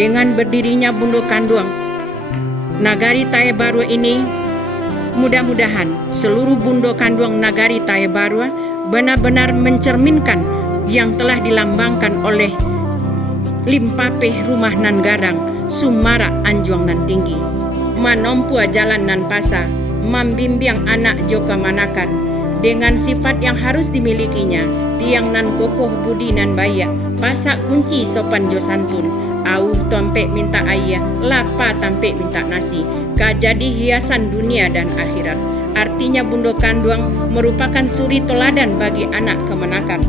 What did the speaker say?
dengan berdirinya Bundo Kanduang Nagari Tae Barua ini, mudah-mudahan seluruh Bundo Kanduang Nagari Tae Barua benar-benar mencerminkan yang telah dilambangkan oleh Limpapeh Rumah Nan Gadang, Sumara Anjuang Nan Tinggi, Manompua Jalan Nan Pasa, Mambimbing anak joka manakan, dengan sifat yang harus dimilikinya, tiang nan kokoh budi nan baya, pasak kunci sopan jo santun, au tompe minta ayah, lapa tampe minta nasi, kajadi hiasan dunia dan akhirat. Artinya Bundo Kanduang merupakan suri toladan bagi anak kemenakan.